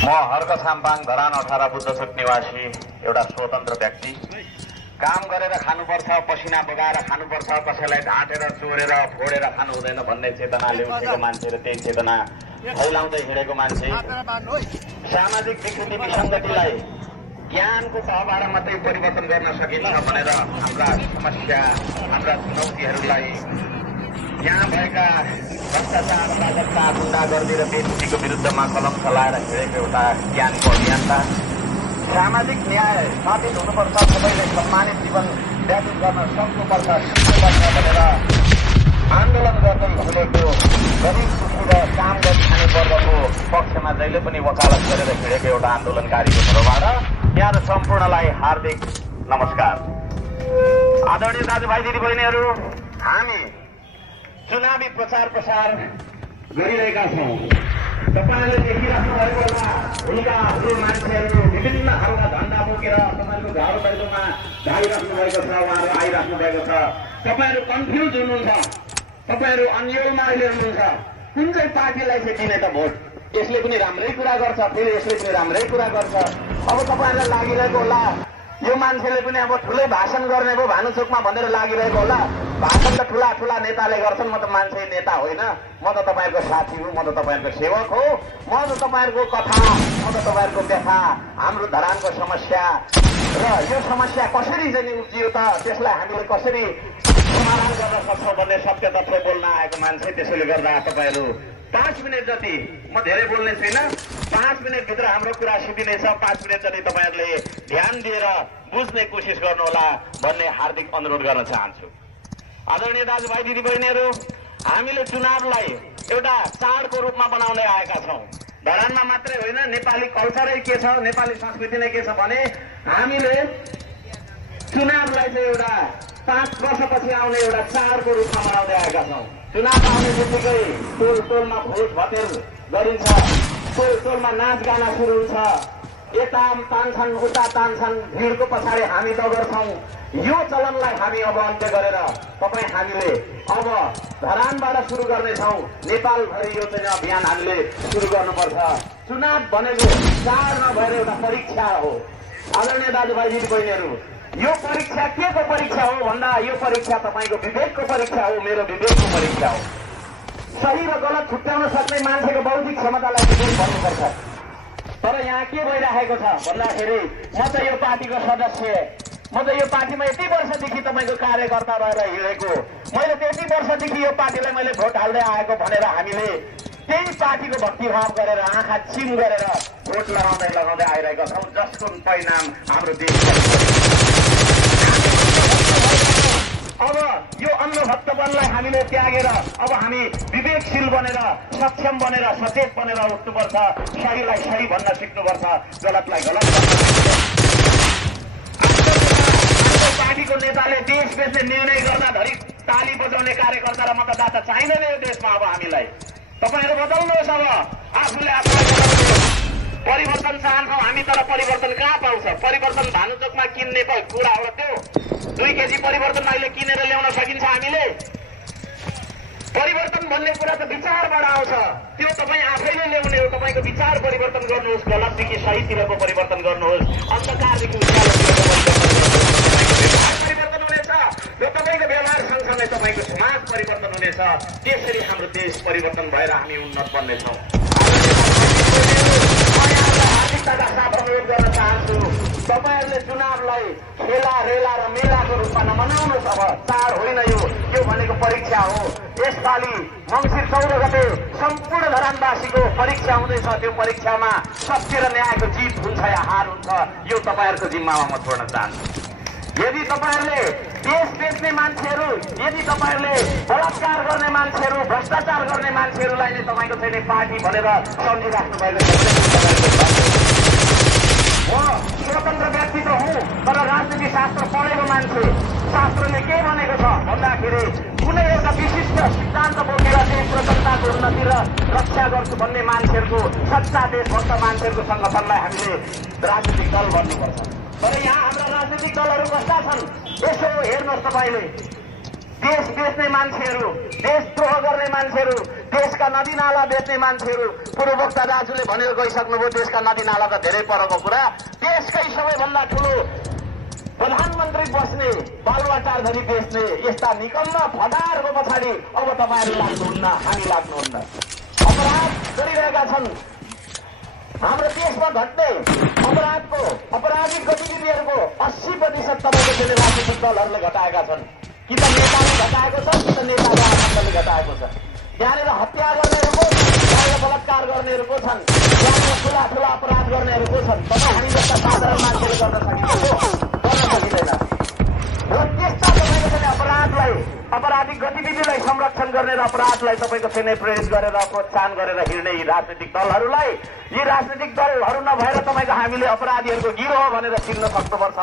म हर्क साम्पाङ धरान 18 बुद्धचोक निवासी एउटा स्वतन्त्र व्यक्ति। काम गरेर खानुपर्छ, पसिना बगाएर खानुपर्छ, कसैलाई ढाँटेर चोरेर फोडेर खानु हुँदैन भन्ने चेतनाले उठेको मान्छे र त्यही चेतना फैलाउँदै हिँडेको मान्छे। सामाजिक विकृति विसङ्गतिलाई ज्ञानको तहबाट मात्रै परिवर्तन गर्न सकिन्छ भनेर हाम्रा समस्या, हाम्रा चुनौतीहरूलाई यहाँ भएका भ्रष्टाचार, राजकता, गुण्डागर्दी र बेइज्जतीको विरुद्धमा कलम चलाएर हिँडेको एउटा ज्ञानको अभियन्ता। सामाजिक न्याय स्थापित हुनुपर्छ, सबैले सम्मानित जीवन व्यतीत गर्न सक्नुपर्छ, सिक्नुपर्छ भनेर आन्दोलन गर्दै हिँडेको गरीब दुखी र काम गरी खाने वर्गको पक्षमा जहिले पनि वकालत गरेर हिँडेको एउटा आन्दोलनकारीको तर्फबाट यहाँ सम्पूर्णलाई हार्दिक नमस्कार। आदरणीय दाजुभाइ दिदीबहिनीहरू, हामी चुनावी प्रचार प्रसार गरिरहेका छौँ। तपाईँहरूले देखिराख्नु भएको हुँदाहरू मान्छेहरू विभिन्न खालका झन्डा बोकेर तपाईँहरूको घर बाहिरमा धाइराख्नु भएको छ, उहाँहरू आइराख्नु भएको छ। तपाईँहरू कन्फ्युज हुनुहुन्छ, तपाईँहरू अन्यलमा अहिले हुनुहुन्छ। कुन चाहिँ पार्टीलाई चाहिँ दिने त भोट? यसले पनि राम्रै कुरा गर्छ, फेरि यसले पनि राम्रै कुरा गर्छ। अब तपाईँहरूलाई लागिरहेको होला यो मान्छेले पनि अब ठुलै भाषण गर्ने भयो भानुचोकमा भनेर लागिरहेको होला। भाषण त ठुला ठुला नेताले गर्छन्, म त मान्छे नेता होइन, म त तपाईँहरूको साथी हुँ, म त तपाईँहरूको सेवक हो। म त तपाईँहरूको कथा, म त तपाईँहरूको व्यथा, हाम्रो धरानको समस्या र यो समस्या कसरी चाहिँ उब्जियो त, त्यसलाई हामीले कसरी समाधान गर्न सक्छौँ भन्ने सत्य तथ्य बोल्न आएको मान्छे। त्यसैले गर्दा तपाईँहरू 5 मिनट जति, म धेरै बोल्ने छुइनँ, 5 मिनटभित्र हाम्रो कुरा सुनिनेछ। 5 मिनट जति तपाईँहरूले ध्यान दिएर बुझ्ने कोसिस गर्नुहोला भन्ने हार्दिक अनुरोध गर्न चाहन्छु। आदरणीय दाजुभाइ दिदीबहिनीहरू, हामीले चुनावलाई एउटा चाडको रूपमा बनाउँदै आएका छौँ। धरानमा मात्रै होइन, नेपाली कल्चरै के छ, नेपाली संस्कृति नै के छ भने हामीले चुनावलाई चाहिँ एउटा 5 वर्षपछि आउने एउटा चाडको रूपमा मनाउँदै आएका छौँ। चुनाव आउने बित्तिकै टोल टोलमा भोट भतेर गरिन्छ, टोल टोलमा नाच गाना सुरु हुन्छ, यता तान्छन् उता तान्छन्, भिडको पछाडि हामी दगर्छौँ। यो चलनलाई हामी अब अन्त्य गरेर हामीले अब धरानबाट सुरु गर्नेछौँ। नेपालभरि यो चाहिँ अभियान हामीले सुरु गर्नुपर्छ। चुनाव भनेको चाड नभएर एउटा परीक्षा हो। आदरणीय दाजुभाइ दिदीबहिनीहरू, यो परीक्षा के को परीक्षा हो भन्दा यो परीक्षा तपाईँको विवेकको परीक्षा हो, मेरो विवेकको परीक्षा हो। सही र गलत छुट्याउन सक्ने मान्छेको बौद्धिक क्षमतालाई विवेक भन्नुपर्छ। तर यहाँ के भइरहेको छ भन्दाखेरि म त यो पार्टीको सदस्य, म त यो पार्टीमा यति वर्षदेखि तपाईँको कार्यकर्ता रहेर हिँडेको, मैले त्यति वर्षदेखि यो पार्टीलाई मैले भोट हाल्दै आएको भनेर हामीले त्यही पार्टीको भक्तिभाव गरेर आँखा चिम गरेर भोट लगाउँदै आइरहेका छौँ, जसको परिणाम हाम्रो देश। अब यो अन्धभक्तपनलाई हामीले त्यागेर अब हामी विवेकशील बनेर, सक्षम बनेर, सचेत बनेर उठ्नुपर्छ। सहीलाई सही भन्न सिक्नुपर्छ, गलतलाई गलत भन्न सिक्नुपर्छ। पार्टीको नेताले देश बेच्ने निर्णय गर्दाधरि ताली बजाउने कार्यकर्ता र मतदाता चाहिँदैन यो देशमा। अब हामीलाई तपाईँहरू बदल्नुहोस्। अब आफूले परिवर्तन चाहन्छौँ हामी, तर परिवर्तन कहाँ पाउँछ? परिवर्तन भानुचोकमा किन्ने कुरा हो त्यो? 2 केजी परिवर्तन अहिले किनेर ल्याउन सकिन्छ हामीले? परिवर्तन भन्ने कुरा त विचारबाट आउँछ, त्यो तपाईँ आफैले ल्याउने हो। तपाईँको विचार परिवर्तन गर्नुहोस्, गलतदेखि सहीतिरको परिवर्तन गर्नुहोस्, अन्धकारदेखि उज्यालोतिर परिवर्तन हुनेछ। र तपाईँको व्यवहार सँगसँगै तपाईँको समाज परिवर्तन हुनेछ। त्यसरी हाम्रो देश परिवर्तन भएर हामी उन्नत बन्नेछौँ। हार्दिकताका साथ अनुरोध गर्न चाहन्छु, तपाईँहरूले चुनावलाई खेला रेला र मेलाको रूपमा नमनाउनुहोस्। अब चाड होइन यो भनेको परीक्षा हो। यसपालि मङ्सिर 14 गते सम्पूर्ण धरानवासीको परीक्षा हुँदैछ। त्यो परीक्षामा सत्य र न्यायको जित हुन्छ या हार हुन्छ, यो तपाईँहरूको जिम्मामा म छोड्न चाहन्छु। यदि तपाईँहरूले देश बेच्ने मान्छेहरू, यदि तपाईँहरूले बलात्कार गर्ने मान्छेहरू, भ्रष्टाचार गर्ने मान्छेहरूलाई नै तपाईँको चाहिँ पार्टी भनेर सम्झिराख्नु भएको छ। म स्वतन्त्र व्यक्ति त हुँ, तर राजनीति शास्त्र पढेको मान्छे। शास्त्रले के भनेको छ भन्दाखेरि कुनै एउटा विशिष्ट सिद्धान्त बोकेर देश र जनताको उन्नति र रक्षा गर्छु भन्ने मान्छेहरूको, सच्चा देशभक्त मान्छेहरूको सङ्गठनलाई हामीले राजनीतिक दल भन्नुपर्छ। तर यहाँ हाम्रा राजनीतिक दलहरू कस्ता छन् यसो हेर्नुहोस्। तपाईँले देश बेच्ने मान्छेहरू, देशद्रोह गर्ने मान्छेहरू, देशका नदी नाला बेच्ने मान्छेहरू, पूर्ववक्ता दाजुले भनेर गइसक्नुभयो देशका नदी नाला त धेरै परको कुरा। देशकै सबैभन्दा ठुलो प्रधानमन्त्री बस्ने बालुवाटार धरी बेच्ने यस्ता निकम्मा फटारको पछाडि अब तपाईँहरू लाग्नुहुन्न, हामी लाग्नुहुन्न। अपराध गरिरहेका छन्। हाम्रो देशमा घट्ने अपराधको अपराधिक गतिविधिहरूको 80% तपाईँको चाहिँ राजनीतिक दलहरूले घटाएका छन्। कि त नेताले घटाएको छ, कि त नेताको आनन्दले घटाएको छ। त्यहाँनिर हत्या गर्नेहरूको, त्यहाँनिर बलात्कार गर्नेहरूको छन्, त्यहाँनिर ठुला ठुला अपराध गर्नेहरूको छन्। तपाईँ हामी जस्ता साधारण मान्छेले गर्न सकिँदैन। र त्यस्ता तपाईँको चाहिँ अपराधलाई, अपराधिक गतिविधिलाई संरक्षण गर्ने र अपराधलाई तपाईँको चाहिँ प्रेरित गरेर प्रोत्साहन गरेर हिँड्ने यी राजनीतिक दलहरूलाई, यी राजनीतिक दलहरू नभएर तपाईँको हामीले अपराधीहरूको गिरोह भनेर चिन्न सक्नुपर्छ।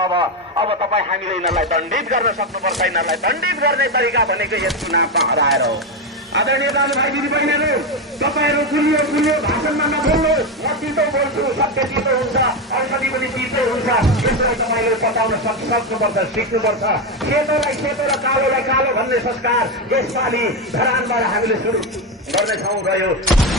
अब तपाईँ हामीले यिनीहरूलाई दण्डित गर्न सक्नुपर्छ। यिनीहरूलाई दण्डित गर्ने तरिका भनेको यस चुनावमा हराएर हो। आदरणीय दाजुभाइ दिदीबहिनीहरू, तपाईँहरू गुलियो गुलियो भाषणमा नबोल्नु। म तितो बोल्छु, सत्य तितो हुन्छ, औषधि पनि तितो हुन्छ। यसलाई तपाईँले पचाउन सक्नुपर्छ, सिक्नुपर्छ। सेतोलाई सेतो र कालोलाई कालो भन्ने संस्कार यसपालि धरानबाट हामीले सुरु गर्नेछौँ र यो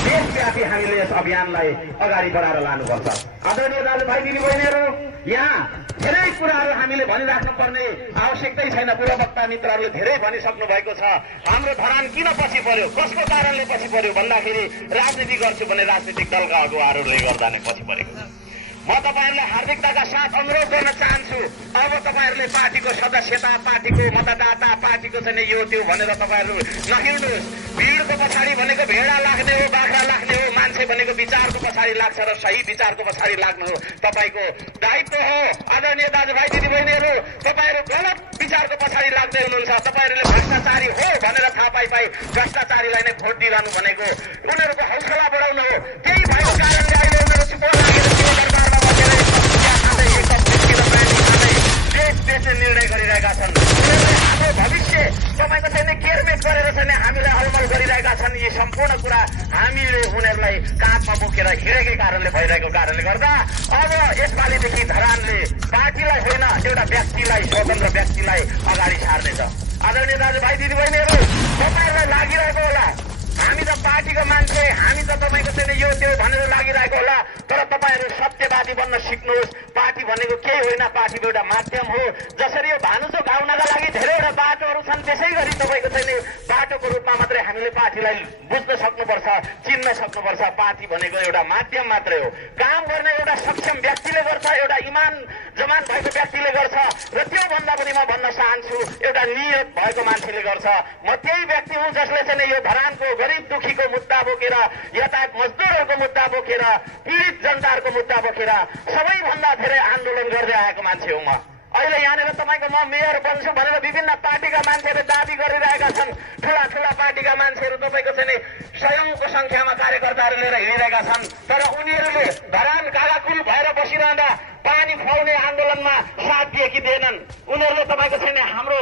देशव्यापी हामीले यस अभियानलाई अगाडि बढाएर लानुपर्छ। आदरणीय दाजुभाइ दिदीबहिनीहरू, यहाँ धेरै कुराहरू हामीले भनिराख्नुपर्ने आवश्यकतै छैन। पूर्ववक्ता मित्रहरूले धेरै भनिसक्नु भएको छ। हाम्रो धरान किन पछि पर्यो, कसको कारणले पछि पर्यो भन्दाखेरि राजनीति गर्छु भने राजनीतिक दलका अगुवाहरूले गर्दा नै पछि परेको छ। म तपाईँहरूलाई हार्दिकताका साथ अनुरोध गर्न चाहन्छु, अब तपाईँहरूले पार्टीको सदस्यता, पार्टीको मतदाता, पार्टीको चाहिँ यो त्यो भनेर तपाईँहरू नहिँड्नुहोस्। भिडको पछाडि भनेको भेडा लाग्ने हो, बाख्रा लाग्ने हो। मान्छे भनेको विचारको पछाडि लाग्छ र सही विचारको पछाडि लाग्नु हो तपाईँको दायित्व हो। आदरणीय दाजुभाइ दिदीबहिनीहरू, तपाईँहरू गलत विचारको पछाडि लाग्दै हुनुहुन्छ। तपाईँहरूले भ्रष्टाचारी हो भनेर थाहा पाइ भ्रष्टाचारीलाई नै भोट दिइरहनु भनेको उनीहरूको हौसला बढाउनु हो। त्यही भएको कारणले अहिले उनीहरू चुप लागेर देश बेच्ने निर्णय गरिरहेका छन्। उनीहरूले हाम्रो भविष्य तपाईँको चाहिँ केरमेट गरेर चाहिँ हामीलाई अलमल गरिरहेका छन्। यी सम्पूर्ण कुरा हामीले उनीहरूलाई काँधमा बोकेर हिँडेकै कारणले भइरहेको कारणले गर्दा अब यसपालिदेखि धरानले पार्टीलाई होइन, एउटा व्यक्तिलाई, स्वतन्त्र व्यक्तिलाई अगाडि सार्नेछ। आदरणीय दाजुभाइ दिदीबहिनीहरू, तपाईँहरूलाई लागिरहेको होला हामी त पार्टीको मान्छे, हामी त तपाईँको चाहिँ यो त्यो भनेर लागिरहेको होला। तर तपाईँहरू सत्यवादी बन्न सिक्नुहोस्। पार्टी भनेको केही होइन, पार्टीको एउटा माध्यम हो। जसरी यो भानुचोक आउनका लागि धेरैवटा बाटोहरू छन्, त्यसै गरी तपाईँको चाहिँ बाटोको रूपमा मात्रै हामीले पार्टीलाई बुझ्न सक्नुपर्छ, चिन्न सक्नुपर्छ। पार्टी भनेको एउटा माध्यम मात्रै हो। काम गर्ने एउटा सक्षम व्यक्तिले गर्छ, एउटा इमान जमान भएको व्यक्तिले गर्छ र त्योभन्दा पनि म भन्न चाहन्छु एउटा नियत भएको मान्छेले गर्छ। म त्यही व्यक्ति हुँ जसले चाहिँ यो धरानको गरिब दुखीको मुद्दा बोकेर, यातायात मजदुरहरूको मुद्दा बोकेर, पीडित जनताहरूको मुद्दा बोकेर सबैभन्दा धेरै आन्दोलन गर्दै आएको मान्छे हुँ म। अहिले यहाँनिर तपाईँको म मेयर बन्छु भनेर विभिन्न पार्टीका मान्छेहरूले दाबी गरिरहेका छन्। ठुला ठुला पार्टीका मान्छेहरू तपाईँको चाहिँ सयौंको संख्यामा कार्यकर्ताहरू लिएर हिँडिरहेका छन्। तर उनीहरूले धरान कालाकुल भएर बसिरहँदा पानी खुवाउने आन्दोलनमा साथ दिएकी दिएनन्। उनीहरूले तपाईँको चाहिँ हाम्रो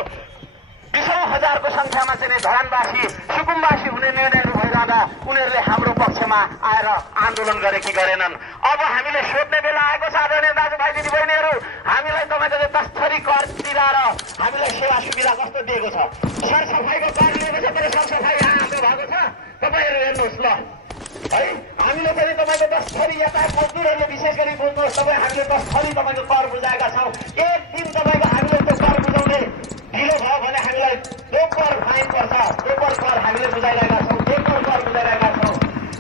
20,000 हजारको संख्यामा चाहिँ धरानवासी, सुकुम्बासी हुने निर्णयहरू भइरहँदा उनीहरूले हाम्रो पक्षमा आएर आन्दोलन गरेकी गरेनन्। अब हामीले सोध्ने बेला आएको छ। आदरणीय दाजुभाइ दिदीबहिनीहरू, हामीलाई तपाईँको 10 थरी कर तिराएर हामीलाई सेवा सुविधा कस्तो दिएको छ। सरसफाइको कर लिएको छ, तर सरसफाइ हाम्रो भएको छ। तपाईँहरू हेर्नुहोस् ल है, हामीले चाहिँ तपाईँको 10 थरी यातायात मजदुरहरूले विशेष गरी बुझ्नुहोस्। तपाईँ हामीले 10 थरी तपाईँको कर बुझाएका छौँ। एक दिन तपाईँको हामीले त्यो कर बुझाउने ढिलो भयो भने हामीलाई दोब्बर फाइन पर्छ। दोब्बर कर हामीले बुझाइरहेका छौँ, दोब्बर कर बुझाइरहेका छौँ।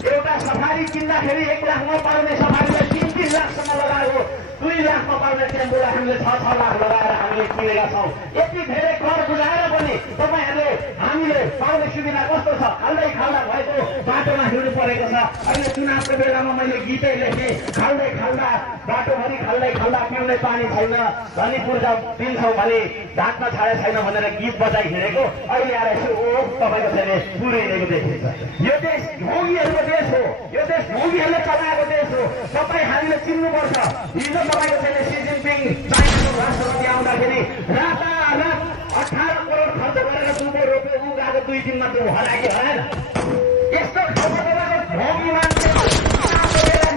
एउटा सफारी किन्दाखेरि 1 लाखमा पाउने सफारीलाई 3-3 लाखसम्म लगायो। 2 लाखमा पाउने टेम्पोलाई हामीले 6-6 लाख लगाएर हामीले किनेका छौँ। यति धेरै कर बुझाएर पनि तपाईँहरूले हामीले पाउने सुविधा कस्तो छ? खाल्दै खाल्दा भएको बाटोमा हिँड्नु परेको छ। अहिले चुनावको बेलामा मैले गीतै लेखेँ, खाल्दै खाल्दा बाटोभरि खाल्दै खाल्दा पिउने पानी छैन, धनीपुरका दिन्छौँ भने ढाक्न छाडे छैन भनेर गीत बजाइ हिँडेको अहिले आएर यसो तपाईँको चाहिँ पुरै हिँडेको देखिन्छ। यो देश भोगीहरूको देश हो, यो देश भोगीहरूले चलाएको देश हो। तपाईँ हामीले चिन्नुपर्छ। हिजो तपाईँको चाहिँ सी जिनपिङ चाइनाको राष्ट्रपति आउँदाखेरि रातारात 18 करोड खर्च गरेर दुबो रोप्यो, ऊ गएको 2 दिनमा त्यो हरायो हराएन। यस्तो खालको भोगी मान्छे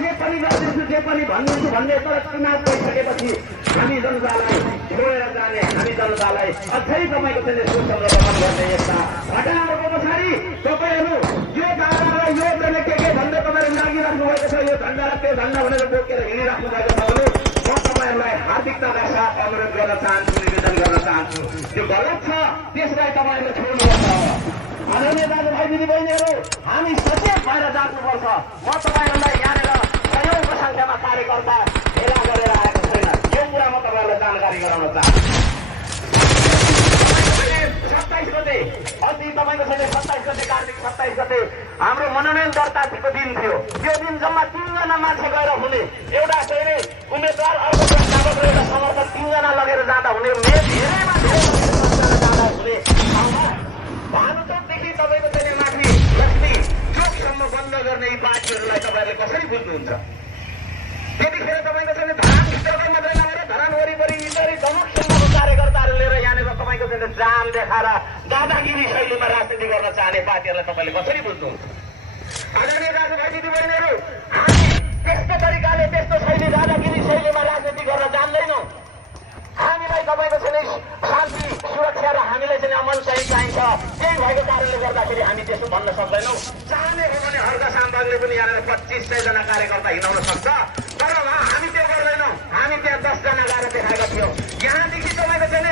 जे पनि गर्दैछु, जे पनि भन्नुहुन्छ भन्ने तर चुनाव गइसकेपछि हामी जनतालाई छोडेर जाने, हामी जनतालाई अझै तपाईँको चाहिँ शोषण दमन गर्ने यस्ता घटनाहरूको पछाडि तपाईँहरू यो दादालाई यो चाहिँ के भन्दै तपाईँहरू लागिराख्नु भएको छ, यो झन्डा र त्यो झन्डा भनेर बोकेर हिँडिराख्नु भएको छ भने म तपाईँहरूलाई हार्दिकताका साथ अनुरोध गर्न चाहन्छु, निवेदन गर्न चाहन्छु। त्यो गलत छ, त्यसलाई तपाईँहरूले छोड्नुपर्छ। आदरणीय दाजुभाइ दिदीबहिनीहरू, हामी सचेत भएर जानुपर्छ। म तपाईँहरूलाई यहाँनिर सयौंको संख्यामा कार्यकर्ता भेला गरेर आएको छैन, यो कुरा म तपाईँहरूलाई जानकारी गराउन चाहन्छु। 27 गते अस्ति तपाईँको छैन 27 गते कार्तिक 27 गते हाम्रो मनोनयन दर्ताको दिन थियो। त्यो दिन जम्मा 3 जना मान्छे गएर हुने, एउटा चाहिँ उम्मेद्वार, अर्को प्रस्तावक र एउटा समर्थक 3 जना लगेर जाँदा हुने, धेरैमा धेरै जाँदा हुने ठाउँमा भानुचोकदेखि तपाईँको चाहिँ माथि लक्ष्मी चोकसम्म बन्द गर्ने यी बाटोहरूलाई तपाईँहरूले कसरी बुझ्नुहुन्छ? त्यतिखेर तपाईँको चाहिँ धरानभित्रको मात्रै नभएर धरान वरिपरि इतरै दमकसम्मको कार्यकर्ताहरू लिएर यहाँनिर तपाईँको चाहिँ जाम देखाएर दादागिरी शैलीमा राजनीति गर्न चाहने पार्टीहरूलाई तपाईँले कसरी बुझ्नुहुन्छ? आदरणीय दाजुभाइ दिदीबहिनीहरू, हामी त्यस्तो तरिकाले त्यस्तो शैली दादागिरी शैलीमा राजनीति गर्न जान्दैनौँ। हामीलाई तपाईँको चाहिँ शान्ति सुरक्षा र हामीलाई चाहिँ अमन सही चाहिन्छ। त्यही भएको कारणले गर्दाखेरि हामी त्यसो भन्न सक्दैनौँ। चाहने हो भने हर्का साम्बागले पनि यहाँनिर 2500 जना कार्यकर्ता हिँडाउन सक्छ, तर हामी त्यो गर्दैनौँ। हामी त्यहाँ 10 जना गएर देखाएका थियौँ। यहाँदेखि तपाईँको चाहिँ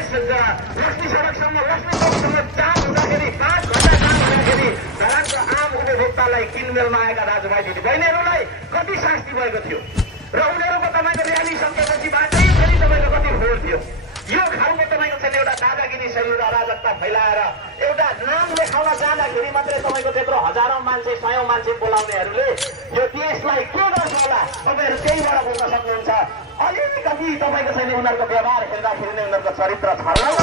लक्ष्मी सडकसम्म, लक्ष्मी चौकसम्म जाम हुँदाखेरि 5 घण्टा जाम हुँदाखेरि धरानको आम उपभोक्तालाई किनमेलमा आएका दाजुभाइ दिदीबहिनीहरूलाई कति शास्ति भएको थियो र उनीहरूको तपाईँको र्याली सकेपछि बाटै फेरि तपाईँको कति फोहोर थियो। यो खालको तपाईँको चाहिँ एउटा दादागिरी शैली र अराजकता फैलाएर एउटा नाम लेखाउन जाँदाखेरि मात्रै तपाईँको त्यत्रो हजारौं मान्छे, 100औं मान्छे बोलाउनेहरूले यो देशलाई के गर्छ होला तपाईँहरू त्यहीबाट बोल्न सक्नुहुन्छ। अलिकति तपाईँको चाहिँ उनीहरूको व्यवहार हेर्दाखेरि नै उनीहरूको चरित्र छर्लङ्ग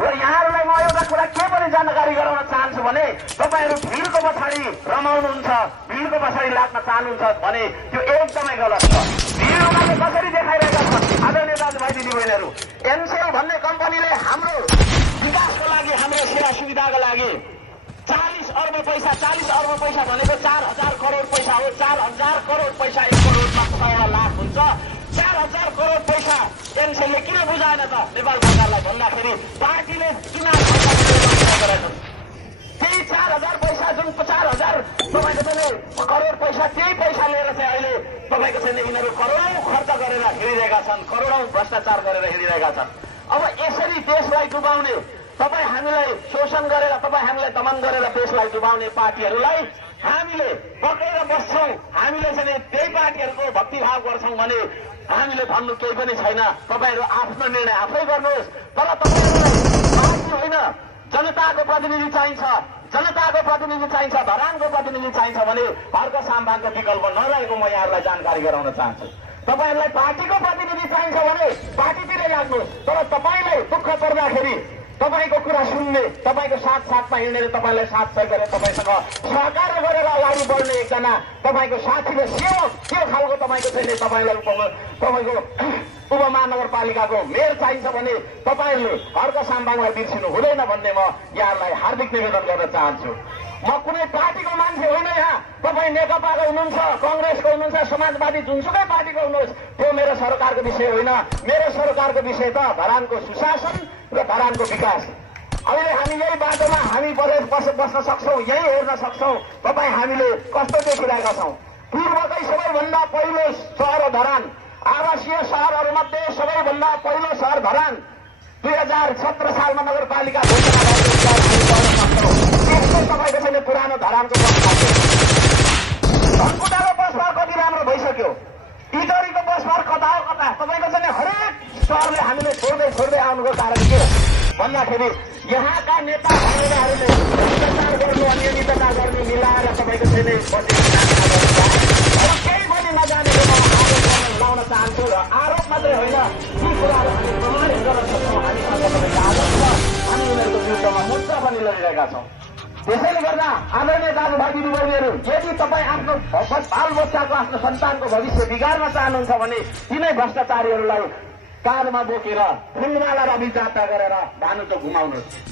र यहाँहरूलाई म एउटा कुरा के पनि जानकारी गराउन चाहन्छु भने तपाईँहरू भिडको पछाडि रमाउनुहुन्छ, भिडको पछाडि लाग्न चाहनुहुन्छ भने त्यो एकदमै गलत छ। भिड उनीहरूले कसरी देखाइरहेका छन्? आदरणीय दाजुभाइ दिदीबहिनीहरू, एनसेल भन्ने कम्पनीले हाम्रो विकासको लागि, हाम्रो सेवा सुविधाको लागि 40 अर्ब पैसा, 40 अर्ब पैसा भनेको 4000 करोड पैसा हो। 4000 करोड पैसा 1 करोडमा 100 लाख हुन्छ। 4000 करोड पैसा एनसेलले किन बुझाएन त नेपाल सरकारलाई भन्दाखेरि पार्टीले चुनाव गरेछन्। त्यही 4000 पैसा, जुन 4000 तपाईँको चाहिँ करोड पैसा, त्यही पैसा लिएर चाहिँ अहिले तपाईँको चाहिँ यिनीहरू करोडौं खर्च गरेर हिँडिरहेका छन्, करोडौं भ्रष्टाचार गरेर हिँडिरहेका छन्। अब यसरी देशलाई डुबाउने, तपाईँ हामीलाई शोषण गरेर, तपाईँ हामीलाई दमन गरेर देशलाई डुबाउने पार्टीहरूलाई हामीले पक्रेर बस्छौँ, हामीले चाहिँ त्यही पार्टीहरूको भक्तिभाव गर्छौँ भने हामीले भन्नु केही पनि छैन। तपाईँहरू आफ्नो निर्णय आफै गर्नुहोस्, तर तपाईँहरूलाई पार्टी होइन जनताको प्रतिनिधि चाहिन्छ, जनताको प्रतिनिधि चाहिन्छ, धरानको प्रतिनिधि चाहिन्छ भने हर्का साम्बाको विकल्प नरहेको म यहाँहरूलाई जानकारी गराउन चाहन्छु। तपाईँहरूलाई पार्टीको प्रतिनिधि चाहिन्छ भने पार्टीतिरै लाग्नुहोस्, तर तपाईँलाई दुःख पर्दाखेरि तपाईँको कुरा सुन्ने, तपाईँको साथमा हिँड्ने, तपाईँलाई साथ गरेर तपाईँसँग सहकार गरेर अगाडि बढ्ने एकजना तपाईँको साथीले सेवक, त्यो खालको तपाईँको चाहिँ तपाईँलाई तपाईँको उपमहानगरपालिकाको मेयर चाहिन्छ भने तपाईँहरूले हर्का साम्बाङलाई बिर्सिनु हुँदैन भन्ने म यहाँहरूलाई हार्दिक निवेदन गर्न चाहन्छु। म कुनै पार्टीको मान्छे होइन, यहाँ तपाईँ नेकपाको हुनुहुन्छ, कङ्ग्रेसको हुनुहुन्छ, समाजवादी जुनसुकै पार्टीको हुनुहोस्, त्यो मेरो सरकारको विषय होइन। मेरो सरकारको विषय त धरानको सुशासन र धरानको विकास। अहिले हामी यही बाटोमा हामी बस्न सक्छौँ, यही हेर्न सक्छौँ तपाईँ हामीले कस्तो देखिरहेका छौँ। पूर्वकै सबैभन्दा पहिलो सहर हो धरान, आवासीय सहरहरूमध्ये सबैभन्दा पहिलो सहर धरान। 2017 सालमा नगरपालिका घोषणा भएको त्यस्तो तपाईँको छैन। पुरानो धरानको धनकुटाको बसमार्ग कति राम्रो भइसक्यो, इटरीको बसमार्ग कता हो कता। तपाईँको चाहिँ हरेक सहरले हामीले छोड्दै आउनुको कारण के भन्दाखेरि यहाँका नेताहरूले भ्रष्टाचार गर्नु, अनियमितता गर्नु, मिलाएर तपाईँको चाहिँ केही पनि नजानेको म आरोप लाउन चाहन्छु। र आरोप मात्रै होइन, यी कुराहरू हामी प्रमाणित गर्न सक्छौँ। हामीसँग तपाईँको आरोप छ, हामी उनीहरूको विरुद्धमा मुद्दा पनि लडिरहेका छौँ। त्यसैले गर्दा आदरणीय दाजुभाइ दिदीबहिनीहरू, यदि तपाईँ आफ्नो बालबच्चाको, आफ्नो सन्तानको भविष्य बिगार्न चाहनुहुन्छ भने तिनै भ्रष्टाचारीहरूलाई काँधमा बोकेर फुलमाला रवि जात्रा गरेर भानु चोक घुमाउनुहोस्।